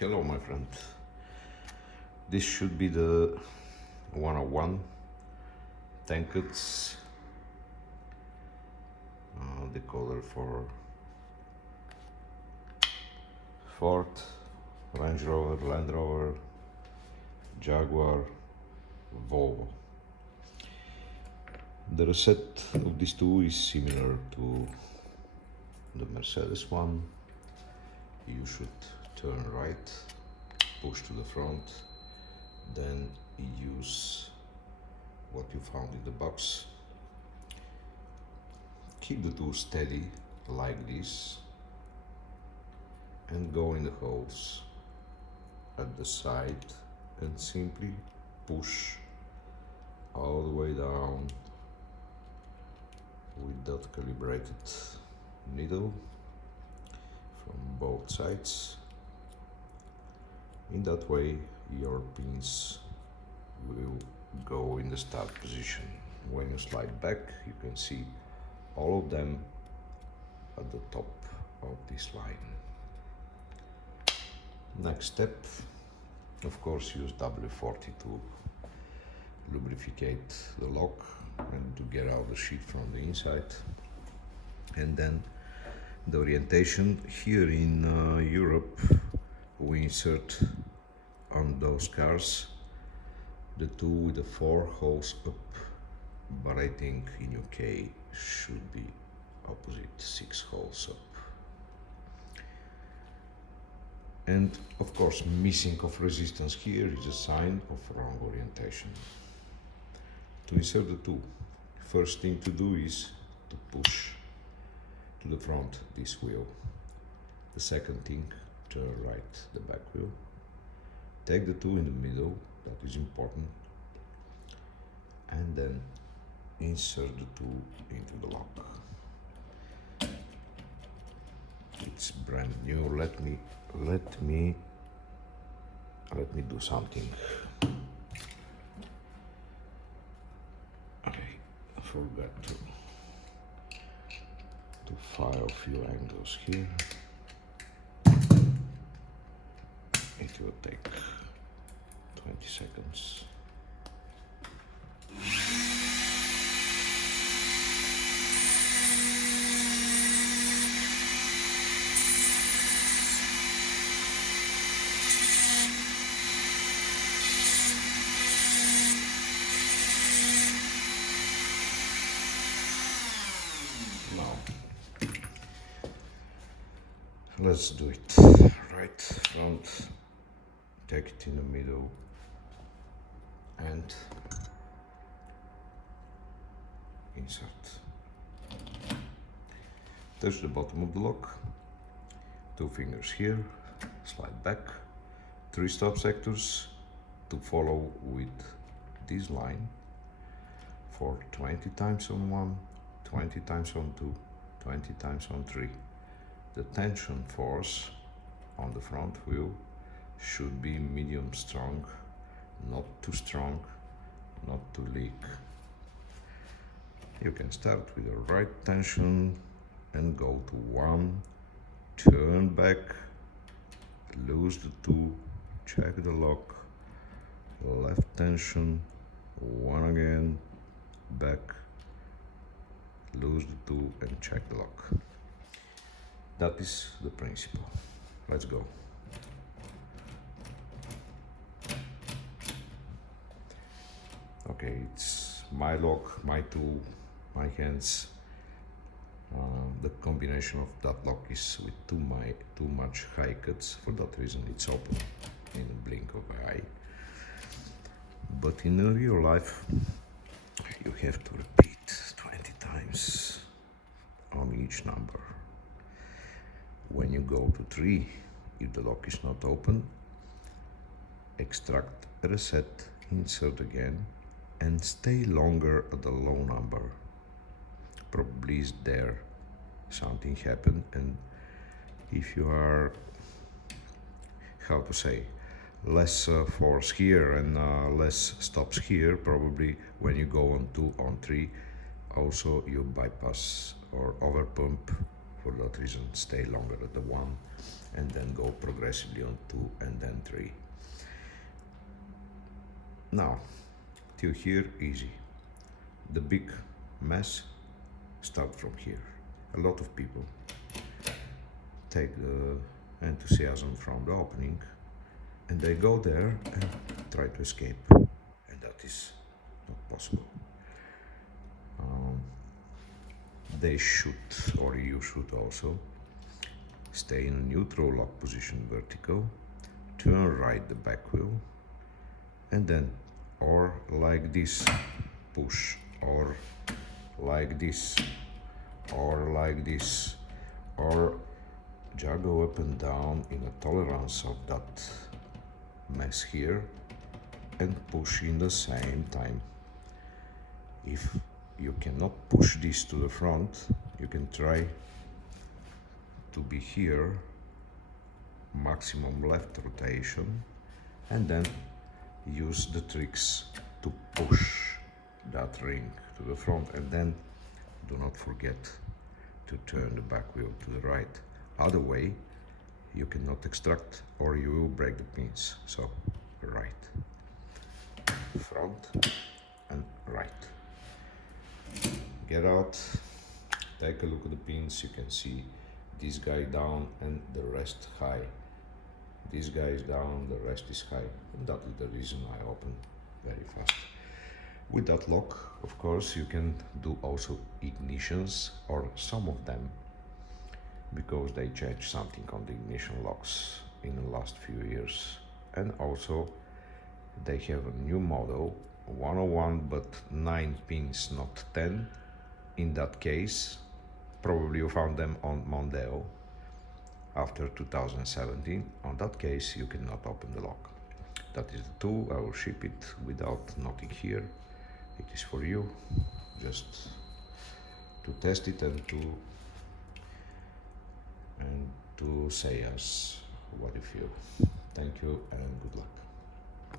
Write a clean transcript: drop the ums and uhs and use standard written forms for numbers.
Hello my friend, this should be the 101 tankets, the color for Ford, Range Rover, Land Rover, Jaguar, Volvo. The reset of these two is similar to the Mercedes one. You should turn right, push to the front, then use what you found in the box. Keep the tool steady like this and go in the holes at the side and simply push all the way down with that calibrated needle from both sides. In that way your pins will go in the start position. When you slide back, you can see all of them at the top of this line. Next step, of course, use W40 to lubricate the lock and to get out the sheet from the inside. And then the orientation here in Europe, we insert on those cars the two with the 4 holes up, but I think in UK should be opposite, 6 holes up. And of course, missing of resistance here is a sign of wrong orientation. To insert the tool, first thing to do is to push to the front this wheel. The second thing, turn right the back wheel. Take the tool in the middle, that is important, and then insert the tool into the lock. It's brand new. Let me do something. Okay, I forgot to file a few angles here. It will take 20 seconds. Now, let's do it. Right front, take it in the middle, and insert. Touch the bottom of the lock, 2 fingers here, slide back, 3 stop sectors to follow with this line for 20 times on 1, 20 times on 2, 20 times on 3. The tension force on the front wheel should be medium strong, not too strong, not too weak. You can start with the right tension and go to 1, turn back, lose the 2, check the lock, left tension, 1 again, back, lose the 2 and check the lock. That is the principle. Let's go. Okay, it's my lock, my tool, my hands. The combination of that lock is with too much high cuts. For that reason, it's open in a blink of an eye. But in real life, you have to repeat 20 times on each number. When you go to 3, if the lock is not open, extract, reset, insert again, and stay longer at the low number. Probably is there something happened, and if you are, how to say, less force here and less stops here, probably when you go on 2, on 3, also you bypass or overpump For that reason, stay longer at the 1 and then go progressively on 2 and then 3. Now, till here, easy. The big mess start from here. A lot of people take the enthusiasm from the opening and they go there and try to escape, and that is not possible. They should, or you should also, stay in a neutral lock position vertical, turn right the back wheel, and then or like this push, or like this, or like this, or just go up and down in a tolerance of that mess here and push in the same time. If you cannot push this to the front, you can try to be here, maximum left rotation, and then use the tricks to push that ring to the front, and then do not forget to turn the back wheel to the right. Other way you cannot extract or you will break the pins. So right, front and right. Get out, take a look at the pins. You can see this guy down and the rest high. This guy is down, the rest is high, and that is the reason I open very fast. With that lock, of course, you can do also ignitions, or some of them, because they changed something on the ignition locks in the last few years. And also they have a new model, 101, but 9 pins, not 10. In that case, probably you found them on Mondeo after 2017. On that case, you cannot open the lock. That is the tool. I will ship it without nothing here. It is for you, just to test it and to say us what you feel. Thank you and good luck.